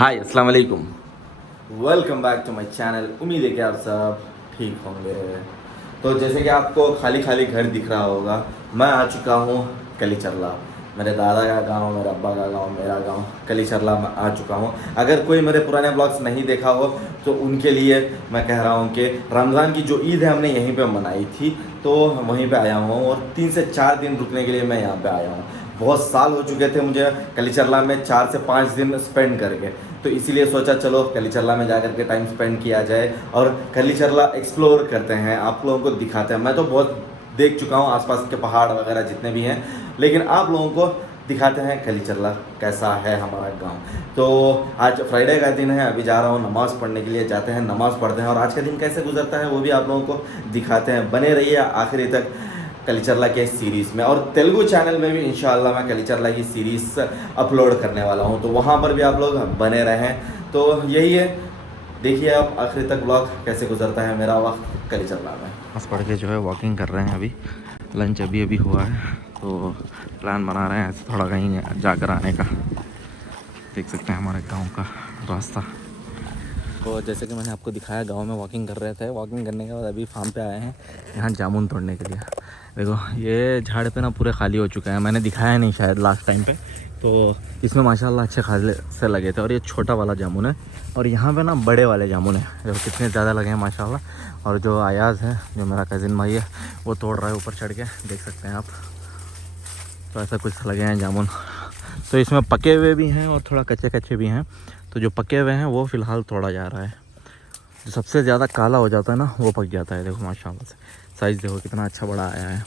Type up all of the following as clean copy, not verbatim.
हाय अस्सलाम वालेकुम, welcome back to my channel. उम्मीद है कि आप सब ठीक होंगे। तो जैसे कि आपको खाली खाली घर दिख रहा होगा, मैं आ चुका हूँ कलीचरला। मेरे दादा का गांव, मेरे अब्बा का गांव, मेरा गांव कलीचरला में आ चुका हूँ। अगर कोई मेरे पुराने ब्लॉग्स नहीं देखा हो तो उनके लिए मैं कह रहा हूँ कि रमज़ान की जो ईद है हमने यहीं पे मनाई थी, तो वहीं पे आया हूँ और 3 से 4 दिन रुकने के लिए मैं यहाँ पे आया हूँ। बहुत साल हो चुके थे मुझे कलीचरला में 4 से 5 दिन स्पेंड करके, तो इसीलिए सोचा चलो कलीचरला में जा करके टाइम स्पेंड किया जाए और कलीचरला एक्सप्लोर करते हैं, आप लोगों को दिखाते हैं। मैं तो बहुत देख चुका हूँ आसपास के पहाड़ वगैरह जितने भी हैं, लेकिन आप लोगों को दिखाते हैं कलीचरला कैसा है हमारा गांव। तो आज फ्राइडे का दिन है, अभी जा रहा हूँ नमाज़ पढ़ने के लिए, जाते हैं नमाज़ पढ़ते हैं और आज का दिन कैसे गुजरता है वो भी आप लोगों को दिखाते हैं। बने रहिए आखिरी तक कलीचरला के सीरीज़ में, और तेलुगु चैनल में भी इंशाल्लाह मैं कलीचरला की सीरीज़ अपलोड करने वाला हूँ, तो वहाँ पर भी आप लोग बने रहें। तो यही है, देखिए आप आखिरी तक ब्लॉग कैसे गुजरता है मेरा वक्त कलीचरला में। बस पढ़ के जो है वॉकिंग कर रहे हैं, अभी लंच अभी अभी हुआ है तो प्लान बना रहे हैं ऐसे थोड़ा कहीं जाकर आने का। देख सकते हैं हमारे गाँव का रास्ता। तो जैसे कि मैंने आपको दिखाया, गांव में वॉकिंग कर रहे थे, वॉकिंग करने के बाद अभी फार्म पे आए हैं यहाँ जामुन तोड़ने के लिए। देखो ये झाड़ पे ना पूरे खाली हो चुका है, मैंने दिखाया नहीं शायद लास्ट टाइम पे, तो इसमें माशाल्लाह अच्छे खासे से लगे थे। और ये छोटा वाला जामुन है और यहाँ पे ना बड़े वाले जामुन है, जो कितने ज़्यादा लगे हैं माशाल्लाह। और जो अयाज़ है, जो मेरा कज़िन भाई है, वो तोड़ रहा है ऊपर चढ़ के, देख सकते हैं आप। तो ऐसा कुछ लगे हैं जामुन। तो इसमें पके हुए भी हैं और थोड़ा कच्चे कच्चे भी हैं। तो जो पके हुए हैं वो फ़िलहाल तोड़ा जा रहा है, जो सबसे ज़्यादा काला हो जाता है ना वो पक जाता है। देखो माशाल्लाह से साइज़ देखो कितना अच्छा बड़ा आया है।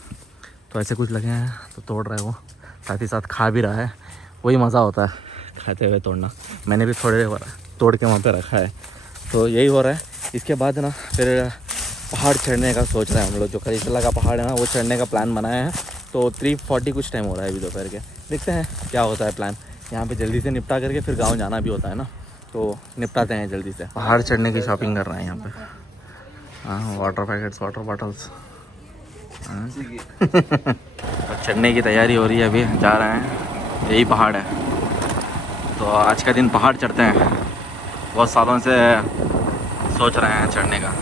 तो ऐसे कुछ लगे हैं तो तोड़ रहे हो, साथ ही साथ खा भी रहा है, वही मज़ा होता है खाते हुए तोड़ना। मैंने भी थोड़े तोड़ के वहाँ पे रखा है। तो यही हो रहा है। इसके बाद ना फिर पहाड़ चढ़ने का सोच रहे हैं हम लोग, जो कलीचरला का पहाड़ है ना वो चढ़ने का प्लान बनाया है। तो 3:40 कुछ टाइम हो रहा है अभी दोपहर के, देखते हैं क्या होता है प्लान। यहाँ पे जल्दी से निपटा करके फिर गांव जाना भी होता है ना, तो निपटाते हैं जल्दी से। पहाड़ चढ़ने की शॉपिंग कर रहे हैं यहाँ पे। हाँ, वाटर पैकेट्स, वाटर बॉटल्स। चढ़ने की तैयारी हो रही है, अभी जा रहे हैं, यही पहाड़ है। तो आज का दिन पहाड़ चढ़ते हैं, बहुत सालों से सोच रहे हैं चढ़ने का।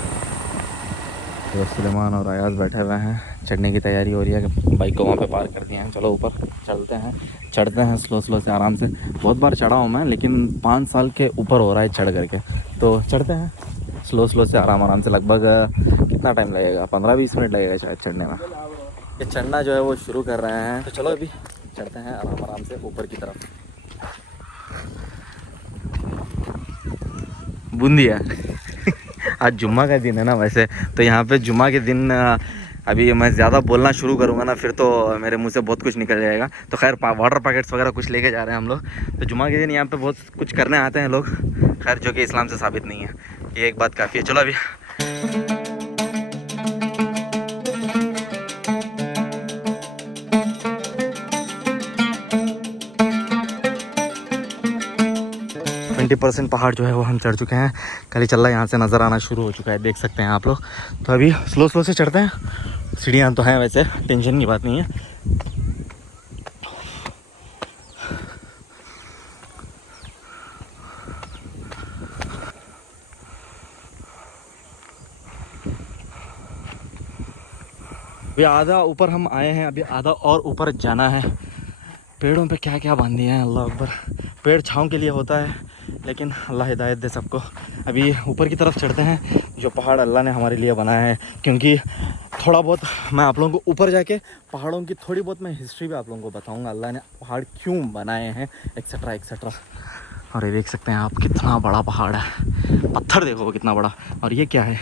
तो सुलेमान और अयाज बैठे हुए हैं, चढ़ने की तैयारी हो रही है। बाइक को वहाँ पे पार्क कर दिया है, चलो ऊपर चढ़ते हैं स्लो स्लो से, आराम से। बहुत बार चढ़ा हूँ मैं, लेकिन 5 साल के ऊपर हो रहा है चढ़ करके। तो चढ़ते हैं स्लो स्लो से, आराम से। लगभग कितना टाइम लगेगा, 15-20 मिनट लगेगा शायद चढ़ने में। ये चढ़ना जो है वो शुरू कर रहे हैं, तो चलो अभी चढ़ते हैं आराम से ऊपर की तरफ। बूंदिया आज जुम्मा का दिन है ना वैसे, तो यहाँ पे जुम्मा के दिन अभी मैं ज़्यादा बोलना शुरू करूँगा ना फिर तो मेरे मुंह से बहुत कुछ निकल जाएगा। तो खैर वाटर पैकेट्स वगैरह कुछ लेके जा रहे हैं हम लोग। तो जुम्मा के दिन यहाँ पे बहुत कुछ करने आते हैं लोग, खैर जो कि इस्लाम से साबित नहीं है, ये एक बात काफ़ी है। चलो अभी 20% पहाड़ जो है वो हम चढ़ चुके हैं। कलीचरला यहाँ से नज़र आना शुरू हो चुका है, देख सकते हैं आप लोग। तो अभी स्लो स्लो से चढ़ते हैं, सीढ़ियाँ तो हैं वैसे, टेंशन की बात नहीं है। अभी आधा ऊपर हम आए हैं, अभी आधा और ऊपर जाना है। पेड़ों पे क्या क्या बांध दिया है, अल्लाह अकबर। पेड़ छाँव के लिए होता है, लेकिन अल्लाह हिदायत दे सबको। अभी ऊपर की तरफ चढ़ते हैं, जो पहाड़ अल्लाह ने हमारे लिए बनाया है। क्योंकि थोड़ा बहुत मैं आप लोगों को ऊपर जाके पहाड़ों की थोड़ी बहुत मैं हिस्ट्री भी आप लोगों को बताऊंगा, अल्लाह ने पहाड़ क्यों बनाए हैं, एक्सेट्रा एक्सेट्रा। और ये देख सकते हैं आप कितना बड़ा पहाड़ है, पत्थर देखो कितना बड़ा। और ये क्या है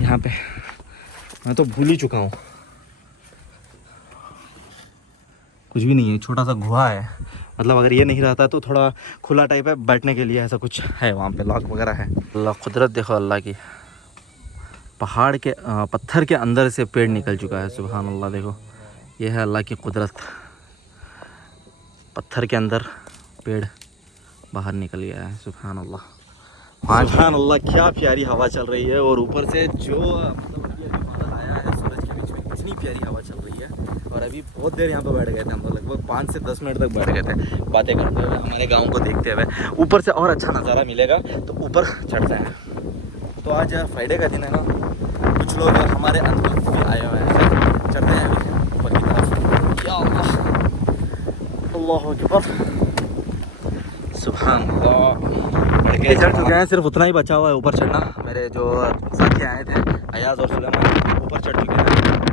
यहाँ पे, मैं तो भूल ही चुका हूँ। कुछ भी नहीं है, छोटा सा गुहा है। मतलब अगर ये नहीं रहता तो थोड़ा खुला टाइप है, बैठने के लिए ऐसा कुछ है वहाँ पे, लॉक वगैरह है। अल्लाह कुदरत देखो अल्लाह की, पहाड़ के पत्थर के अंदर से पेड़ निकल चुका है, सुभान अल्लाह। देखो ये है अल्लाह की कुदरत, पत्थर के अंदर पेड़ बाहर निकल गया है, सुभान अल्लाह। सुभान अल्लाह, क्या प्यारी हवा चल रही है। और ऊपर से जो मतलब ये जो बादल आया है सूरज के बीच में, कितनी प्यारी हवा चल रही है। और अभी बहुत देर यहाँ पे बैठ गए थे हम, लगभग 5 से 10 मिनट तक बैठ गए थे बातें करते हुए, हमारे गांव को देखते हुए। ऊपर से और अच्छा नज़ारा मिलेगा तो ऊपर चढ़ते हैं। तो आज फ्राइडे का दिन है ना, कुछ लोग हमारे अंदर भी आए हुए हैं। चढ़ते हैं अभी ऊपर की तरफ। या अल्लाह, अल्लाहु अकबर, सुभान अल्लाह। चढ़ चुके हैं, सिर्फ उतना ही बचा हुआ है ऊपर चढ़ना। मेरे जो साथी आए थे अयाज और सुलेमान ऊपर चढ़ चुके हैं,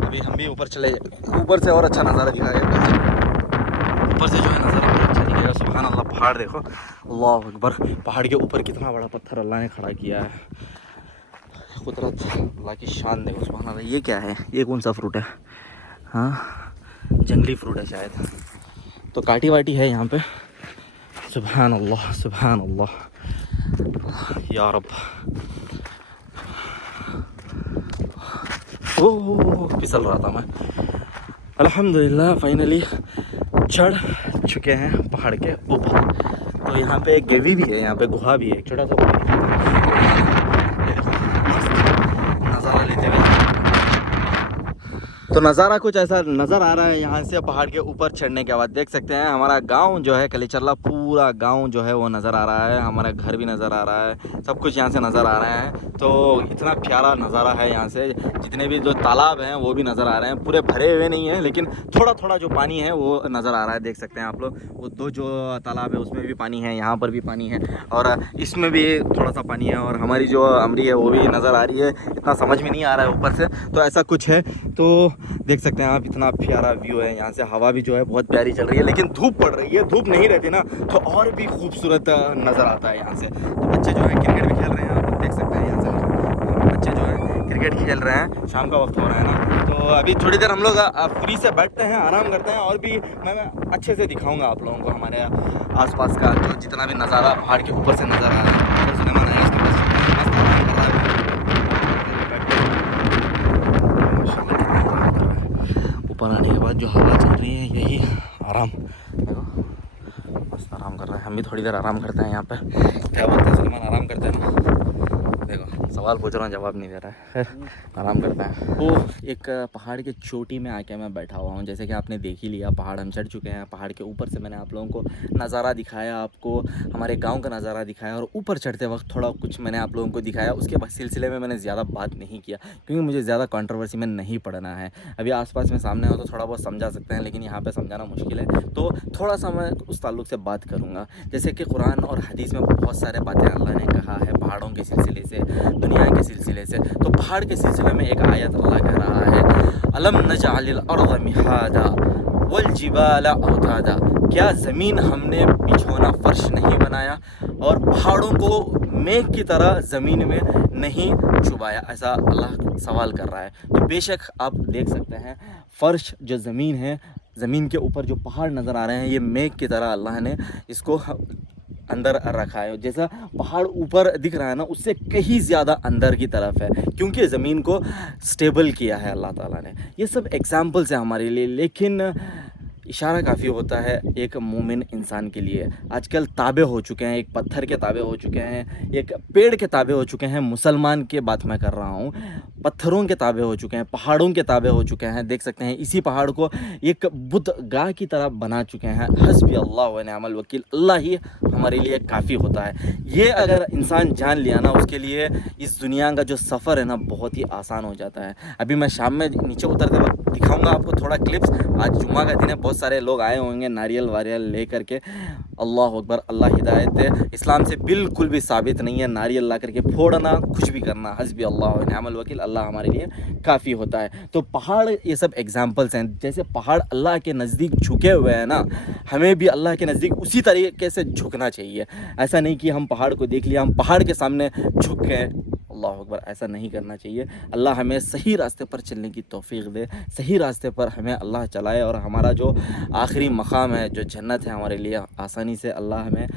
अभी हम भी ऊपर चले। ऊपर से और अच्छा नज़ारा दिखाएगा, ऊपर से जो है नज़ारा बहुत अच्छा दिखेगा। सुभान अल्लाह, पहाड़ देखो, अल्लाह अकबर। पहाड़ के ऊपर कितना बड़ा पत्थर अल्लाह ने खड़ा किया है, कुदरत अल्लाह की शान देखो, सुभान अल्लाह। ये क्या है, ये कौन सा फ्रूट है? हाँ, जंगली फ्रूट है शायद। तो काटी वाटी है यहाँ पे। सुभान अल्लाह, सुभान अल्लाह, या रब। ओह, फिसल रहा था मैं। अल्हम्दुलिल्लाह फाइनली चढ़ चुके हैं पहाड़ के ऊपर। तो यहाँ पे एक गेवी भी है, यहाँ पे गुहा भी है, एक छोटा सा नज़ारा लेते हुए। तो नज़ारा कुछ ऐसा नज़र आ रहा है यहाँ से पहाड़ के ऊपर चढ़ने के बाद। देख सकते हैं हमारा गांव जो है कलीचरला, पूरा गांव जो है वो नज़र आ रहा है, हमारा घर भी नज़र आ रहा है, सब कुछ यहाँ से नज़र आ रहे हैं। तो इतना प्यारा नज़ारा है यहाँ से। जितने भी जो तालाब हैं वो भी नज़र आ रहे हैं, पूरे भरे हुए नहीं हैं लेकिन थोड़ा थोड़ा जो पानी है वो नज़र आ रहा है। देख सकते हैं आप लोग, वो दो जो तालाब है उसमें भी पानी है, यहाँ पर भी पानी है और इसमें भी थोड़ा सा पानी है, और हमारी जो अमरी है वो भी नज़र आ रही है। इतना समझ में नहीं आ रहा है ऊपर से, तो ऐसा कुछ है। तो देख सकते हैं आप, इतना प्यारा व्यू है यहाँ से। हवा भी जो है बहुत प्यारी चल रही है, लेकिन धूप पड़ रही है। धूप नहीं रहती ना तो और भी खूबसूरत नज़र आता है यहाँ से। तो बच्चे जो है क्रिकेट भी खेल रहे हैं, आप देख सकते हैं यहाँ से बच्चे जो है क्रिकेट खेल रहे हैं। शाम का वक्त हो रहा है ना, तो अभी थोड़ी देर हम लोग फ्री से बैठते हैं, आराम करते हैं, और भी मैं अच्छे से दिखाऊँगा आप लोगों को हमारे आसपास का जो जितना भी नज़ारा पहाड़ के ऊपर से नज़र आ रहा है। और सुलेमान है इसके पास, मस्त आराम कर रहा है। ऊपर आने के बाद जो हवा चल रही है यही आराम, देखो मस्त आराम कर रहा है। हम भी थोड़ी देर आराम करते हैं यहाँ पे। क्या बोलते हैं सुलेमान, आराम करते हैं ना? देखो सवाल पूछ रहा हूँ, जवाब नहीं दे रहा है। खैर आराम करते हैं। तो एक पहाड़ के चोटी में आके मैं बैठा हुआ हूँ। जैसे कि आपने देख ही लिया, पहाड़ हम चढ़ चुके हैं। पहाड़ के ऊपर से मैंने आप लोगों को नज़ारा दिखाया, आपको हमारे गांव का नज़ारा दिखाया, और ऊपर चढ़ते वक्त थोड़ा कुछ मैंने आप लोगों को दिखाया। उसके सिलसिले में मैंने ज़्यादा बात नहीं किया क्योंकि मुझे ज़्यादा कंट्रोवर्सी में नहीं पढ़ना है। अभी आसपास में सामने हो तो थोड़ा बहुत समझा सकते हैं, लेकिन यहाँ पर समझाना मुश्किल है, तो थोड़ा सा मैं उस ताल्लुक़ से बात करूँगा। जैसे कि कुरान और हदीस में बहुत सारे बातें अल्लाह ने कहा है पहाड़ों के सिलसिले से, दुनिया के सिलसिले से। तो पहाड़ के सिलसिले में एक आयत अल्लाह कह रहा है, अलम नजअलिल अर्ज़ मिहादा वल जिबाला औतादा। क्या ज़मीन हमने बिछौना फर्श नहीं बनाया और पहाड़ों को मेघ की तरह ज़मीन में नहीं चुबाया? ऐसा अल्लाह सवाल कर रहा है। तो बेशक आप देख सकते हैं, फर्श जो ज़मीन है, ज़मीन के ऊपर जो पहाड़ नज़र आ रहे हैं, ये मेघ की तरह अल्लाह ने इसको अंदर रखा है। जैसा पहाड़ ऊपर दिख रहा है ना, उससे कहीं ज़्यादा अंदर की तरफ है, क्योंकि ज़मीन को स्टेबल किया है अल्लाह ताला ने। ये सब एग्जाम्पल्स हैं हमारे लिए, लेकिन इशारा काफ़ी होता है एक मोमिन इंसान के लिए। आजकल ताबे हो चुके हैं, एक पत्थर के ताबे हो चुके हैं, एक पेड़ के ताबे हो चुके हैं। मुसलमान की बात मैं कर रहा हूँ, पत्थरों के ताबे हो चुके हैं, पहाड़ों के ताबे हो चुके हैं। देख सकते हैं इसी पहाड़ को एक बुतगाह की तरह बना चुके हैं। हस्बी अल्लाह व निअमल वकील, अल्लाह ही हमारे लिए काफ़ी होता है। ये अगर इंसान जान लिया ना, उसके लिए इस दुनिया का जो सफ़र है ना बहुत ही आसान हो जाता है। अभी मैं शाम में नीचे उतरते वक्त दिखाऊंगा आपको थोड़ा क्लिप्स। आज जुम्मा का दिन है, बहुत सारे लोग आए होंगे नारियल वारियल ले करके। अल्लाह अकबर, अल्लाह हिदायत दे। इस्लाम से बिल्कुल भी साबित नहीं है नारियल ला करके फोड़ना, कुछ भी करना। हस्बी अल्लाह व निअमल वकील, अल्लाह हमारे लिए काफ़ी होता है। तो पहाड़ ये सब एग्जाम्पल्स हैं। जैसे पहाड़ अल्लाह के नज़दीक झुके हुए हैं ना, हमें भी अल्लाह के नज़दीक उसी तरीके से झुकना चाहिए। ऐसा नहीं कि हम पहाड़ को देख लिया, हम पहाड़ के सामने झुक गए। अल्लाह अकबर, ऐसा नहीं करना चाहिए। अल्लाह हमें सही रास्ते पर चलने की तौफीक दे, सही रास्ते पर हमें अल्लाह चलाए, और हमारा जो आखिरी मकाम है, जो जन्नत है, हमारे लिए आसानी से अल्लाह हमें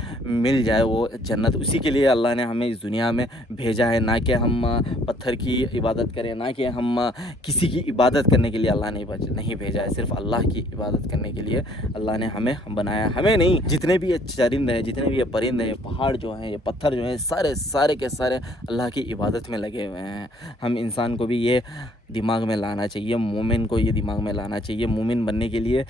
मिल जाए वो जन्नत। उसी के लिए अल्लाह ने हमें इस दुनिया में भेजा है, ना कि हम पत्थर की इबादत करें, ना कि हम किसी की इबादत करने के लिए अल्लाह ने नहीं भेजा है। सिर्फ अल्लाह की इबादत करने के लिए अल्लाह ने हमें बनाया। हमें नहीं, जितने भी ये चरिंद हैं, जितने भी ये परिंद हैं, ये पहाड़ जो हैं, ये पत्थर जो हैं, सारे के सारे अल्लाह की इबादत इबादत में लगे हुए हैं। हम इंसान को भी ये दिमाग में लाना चाहिए, मोमिन को ये दिमाग में लाना चाहिए, मोमिन बनने के लिए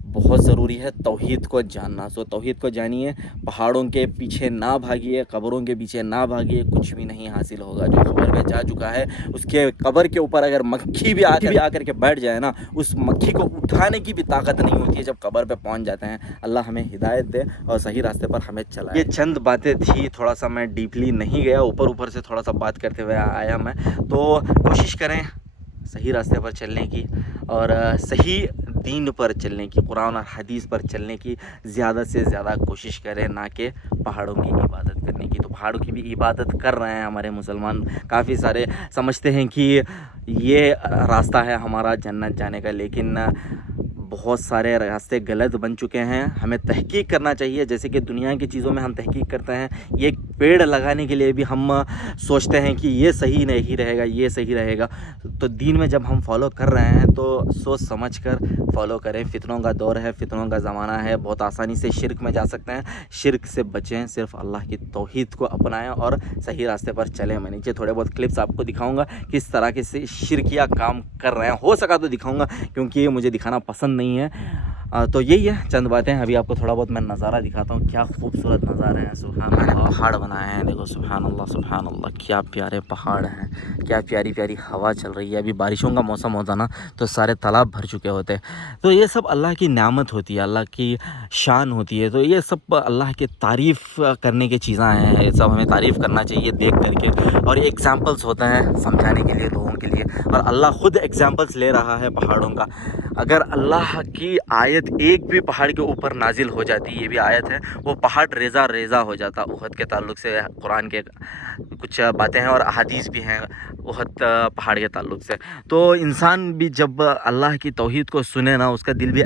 बहुत ज़रूरी है तौहीद को जानना। सो तौहीद को जानिए, पहाड़ों के पीछे ना भागिए, कब्रों के पीछे ना भागिए, कुछ भी नहीं हासिल होगा। जो कब्र में जा चुका है उसके कब्र के ऊपर अगर मक्खी भी आकर के बैठ जाए ना, उस मक्खी को उठाने की भी ताकत नहीं होती है जब कब्र पे पहुंच जाते हैं। अल्लाह हमें हिदायत दे और सही रास्ते पर हमें चलाए। ये चंद बातें थी, थोड़ा सा मैं डीपली नहीं गया, ऊपर से थोड़ा सा बात करते हुए आया मैं। तो कोशिश करें सही रास्ते पर चलने की और सही दीन पर चलने की, कुरान और हदीस पर चलने की ज़्यादा से ज़्यादा कोशिश करें, ना कि पहाड़ों की इबादत करने की। तो पहाड़ों की भी इबादत कर रहे हैं हमारे मुसलमान, काफ़ी सारे समझते हैं कि ये रास्ता है हमारा जन्नत जाने का, लेकिन बहुत सारे रास्ते गलत बन चुके हैं। हमें तहकीक करना चाहिए, जैसे कि दुनिया की चीज़ों में हम तहकीक करते हैं। ये पेड़ लगाने के लिए भी हम सोचते हैं कि ये सही नहीं रहेगा, ये सही रहेगा। तो दीन में जब हम फॉलो कर रहे हैं तो सोच समझ कर फॉलो करें। फितनों का दौर है, फितनों का ज़माना है, बहुत आसानी से शिरक में जा सकते हैं। शिरक से बचें, सिर्फ अल्लाह की तौहीद को अपनाएं और सही रास्ते पर चलें। मैं नीचे थोड़े बहुत क्लिप्स आपको दिखाऊंगा किस तरह के से शिरकिया काम कर रहे हैं, हो सका तो दिखाऊंगा, क्योंकि ये मुझे दिखाना पसंद नहीं है। तो यही है चंद बातें। अभी आपको थोड़ा बहुत मैं नज़ारा दिखाता हूँ, क्या खूबसूरत नज़ारे हैं। सुभान अल्लाह, पहाड़ बनाए हैं, देखो सुभान अल्लाह सुभान अल्लाह, क्या प्यारे पहाड़ हैं, क्या प्यारी प्यारी हवा चल रही है। अभी बारिशों का मौसम होता ना तो सारे तालाब भर चुके होते। तो ये सब अल्लाह की नेमत होती है, अल्लाह की शान होती है। तो ये सब अल्लाह की तारीफ़ करने की चीज़ें हैं, ये सब हमें तारीफ़ करना चाहिए देख करके। और ये एग्जाम्पल्स होते हैं समझाने के लिए, लोगों के लिए। और अल्लाह ख़ुद एग्जाम्पल्स ले रहा है पहाड़ों का। अगर अल्लाह की आयत एक भी पहाड़ के ऊपर नाजिल हो जाती, ये भी आयत है, वो पहाड़ रेज़ा रेज़ा हो जाता। उहद के ताल्लुक़ से कुरान के कुछ बातें हैं और अहादीस भी हैं उहद पहाड़ के ताल्लुक़ से। तो इंसान भी जब अल्लाह की तौहीद को सुने ना, उसका दिल भी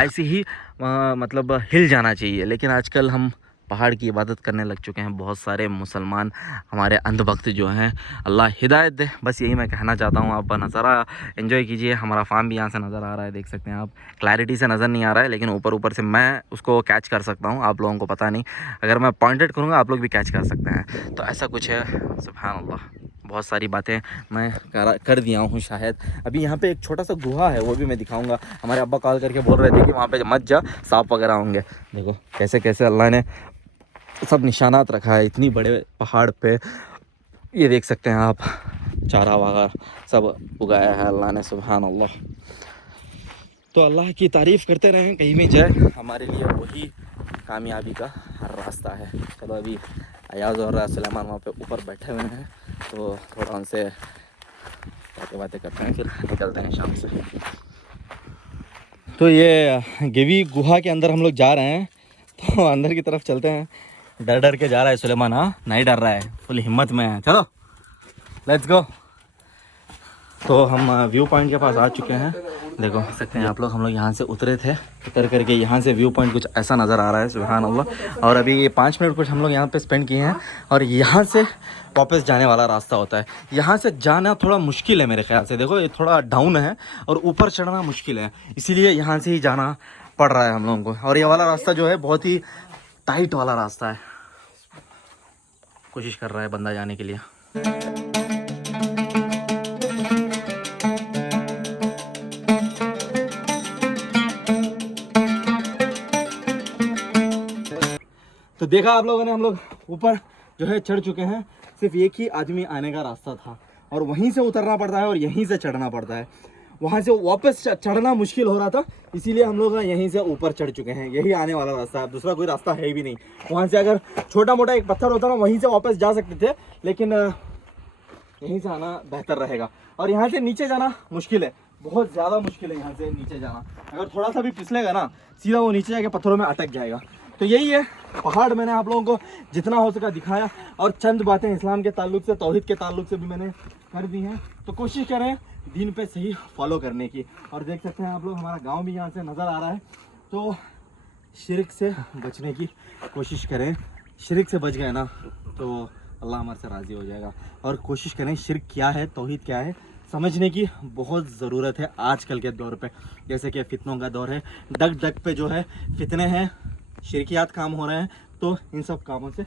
ऐसे ही मतलब हिल जाना चाहिए। लेकिन आजकल हम पहाड़ की इबादत करने लग चुके हैं बहुत सारे मुसलमान, हमारे अंधभक्त जो हैं। अल्लाह हिदायत दे, बस यही मैं कहना चाहता हूँ। आप नज़ारा एंजॉय कीजिए। हमारा फार्म भी यहाँ से नज़र आ रहा है, देख सकते हैं आप। क्लैरिटी से नज़र नहीं आ रहा है, लेकिन ऊपर से मैं उसको कैच कर सकता हूँ, आप लोगों को पता नहीं। अगर मैं पॉइंटेड करूँगा आप लोग भी कैच कर सकते हैं। तो ऐसा कुछ है, सुभान अल्लाह। बहुत सारी बातें मैं कर दिया हूँ शायद। अभी यहाँ पे एक छोटा सा गुहा है, वो भी मैं दिखाऊंगा। हमारे अब्बा कॉल करके बोल रहे थे कि वहाँ पे मत जा, सांप वगैरह होंगे। देखो कैसे कैसे अल्लाह ने सब निशानात रखा है इतनी बड़े पहाड़ पे। ये देख सकते हैं आप, चारा वगैरह सब उगाया है अल्लाह ने, सुभान अल्लाह। तो अल्लाह की तारीफ़ करते रहें, कहीं भी जाए हमारे लिए वही कामयाबी का रास्ता है। चलो अभी अयाज़ और सुलेमान वहाँ पे ऊपर बैठे हुए हैं, तो थोड़ा उनसे बातें करते हैं, फिर निकलते हैं शाम से। तो ये गेवी गुहा के अंदर हम लोग जा रहे हैं, तो अंदर की तरफ चलते हैं। डर डर के जा रहा है सुलेमान, हाँ नहीं डर रहा है, फुल हिम्मत में है। चलो लेट्स गो। तो हम व्यू पॉइंट के पास आ चुके हैं, देखो सकते हैं आप लोग। हम लोग यहाँ से उतरे थे, उतर करके यहाँ से व्यू पॉइंट कुछ ऐसा नज़र आ रहा है, सुभान अल्लाह। और अभी 5 मिनट कुछ हम लोग यहाँ पे स्पेंड किए हैं, और यहाँ से वापस जाने वाला रास्ता होता है। यहाँ से जाना थोड़ा मुश्किल है मेरे ख्याल से, देखो ये थोड़ा डाउन है और ऊपर चढ़ना मुश्किल है, इसीलिए यहाँ से ही जाना पड़ रहा है हम लोगों को। और ये वाला रास्ता जो है बहुत ही टाइट वाला रास्ता है, कोशिश कर रहा है बंदा जाने के लिए। तो देखा आप लोगों ने, हम लोग ऊपर जो है चढ़ चुके हैं। सिर्फ एक ही आदमी आने का रास्ता था, और वहीं से उतरना पड़ता है और यहीं से चढ़ना पड़ता है। वहाँ से वापस चढ़ना मुश्किल हो रहा था, इसीलिए हम लोग यहीं से ऊपर चढ़ चुके हैं। यही आने वाला रास्ता है, दूसरा कोई रास्ता है भी नहीं। वहाँ से अगर छोटा मोटा एक पत्थर होता ना, वहीं से वापस जा सकते थे, लेकिन यहीं से आना बेहतर रहेगा। और यहाँ से नीचे जाना मुश्किल है, बहुत ज़्यादा मुश्किल है यहाँ से नीचे जाना। अगर थोड़ा सा भी फिसलेगा ना, सीधा वो नीचे जाके पत्थरों में अटक जाएगा। तो यही है पहाड़, मैंने आप लोगों को जितना हो सका दिखाया, और चंद बातें इस्लाम के ताल्लुक से, तौहीद के ताल्लुक से भी मैंने कर दी हैं। तो कोशिश करें दीन पे सही फॉलो करने की। और देख सकते हैं आप लोग, हमारा गांव भी यहाँ से नज़र आ रहा है। तो शिरक से बचने की कोशिश करें, शिरक से बच गए ना तो अल्लाह हमारे से राज़ी हो जाएगा। और कोशिश करें शिरक क्या है, तौहीद क्या है, समझने की बहुत ज़रूरत है आजकल के दौर पे। जैसे कि फितनों का दौर है, डग डग पे जो है फितने हैं, शिरकियात काम हो रहे हैं। तो इन सब कामों से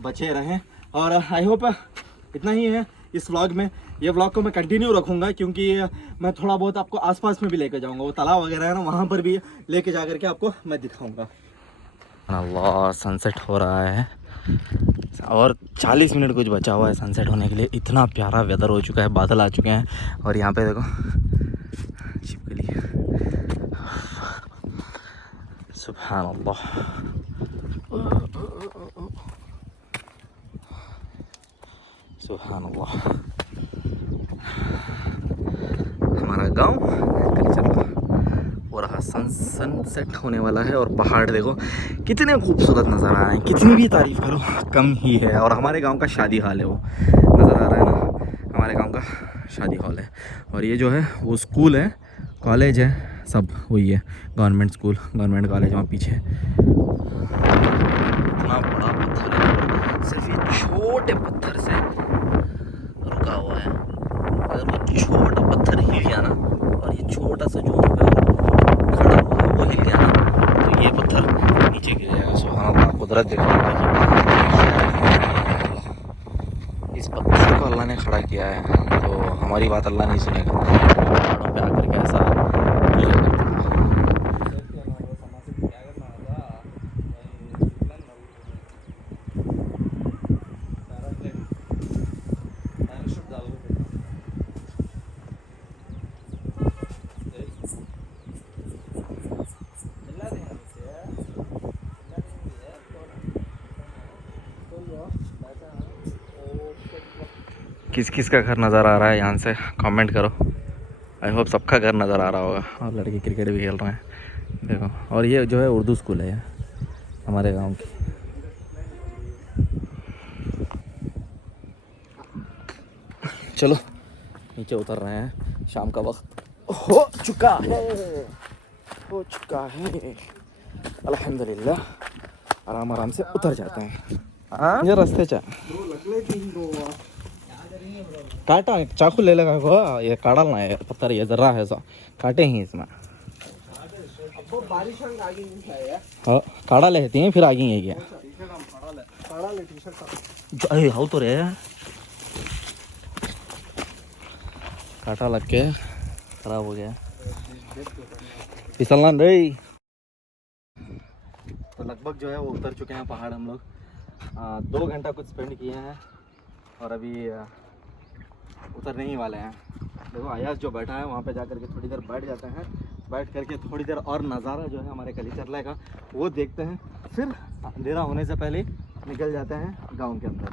बचे रहें। और आई होप इतना ही है इस व्लॉग में। ये व्लॉग को मैं कंटिन्यू रखूँगा क्योंकि मैं थोड़ा बहुत आपको आसपास में भी लेके जाऊँगा, वो तालाब वगैरह है ना, वहाँ पर भी लेके जा करके आपको मैं दिखाऊँगा। अल्लाह सनसेट हो रहा है और 40 मिनट कुछ बचा हुआ है सनसेट होने के लिए। इतना प्यारा वेदर हो चुका है, बादल आ चुके हैं और यहाँ पे देखो छिपकली। सुभान अल्लाह, सुभान अल्लाह। हमारा गांव कलीचरला हो रहा, सनसेट होने वाला है और पहाड़ देखो कितने खूबसूरत नज़र आ रहे हैं, कितनी भी तारीफ़ करो कम ही है। और हमारे गांव का शादी हॉल है, वो नज़र आ रहा है ना, हमारे गांव का शादी हॉल है। और ये जो है वो स्कूल है, कॉलेज है, सब वही है, गवर्नमेंट स्कूल गवर्नमेंट कॉलेज वहाँ पीछे। इतना बड़ा पत्थर है, सिर्फ ये छोटे पत्थर से रुका हुआ है। अगर वो छोटा पत्थर हिल गया ना, और ये छोटा सा जो खड़ा हुआ है वो हिल गया ना, तो ये पत्थर नीचे गिर जाएगा। सुभान अल्लाह, कुदरत देखो कि इस पत्थर को अल्लाह ने खड़ा किया है, तो हमारी बात अल्लाह नहीं सुनेगा। पहाड़ों पे आकर के ऐसा पूजा करता है। किस किस का घर नज़र आ रहा है यहाँ से कमेंट करो। आई होप सबका घर नज़र आ रहा होगा। और लड़के क्रिकेट भी खेल रहे हैं देखो। और ये जो है उर्दू स्कूल है हमारे गांव की। चलो नीचे उतर रहे हैं, शाम का वक्त हो चुका है, अल्हम्दुलिल्लाह। आराम आराम से उतर जाते हैं। ये रास्ते काटा चाकू ले लेगा को, ये काटना है पत्थर, ये जर्रा है सा काटे ही इसमें। हाँ काटा लेते हैं फिर आगे ही क्या हाउ तो रे काटा लग के खराब हो गया, फिसलना रे। तो लगभग जो है वो उतर चुके हैं पहाड़ हम लोग। 2 घंटा कुछ स्पेंड किए हैं और अभी उतरने ही वाले हैं। देखो अयाज जो बैठा है वहाँ पे जा करके थोड़ी देर बैठ जाते हैं, बैठ करके थोड़ी देर और नज़ारा जो है हमारे कलीचरला का वो देखते हैं, फिर अंधेरा होने से पहले निकल जाते हैं गांव के अंदर।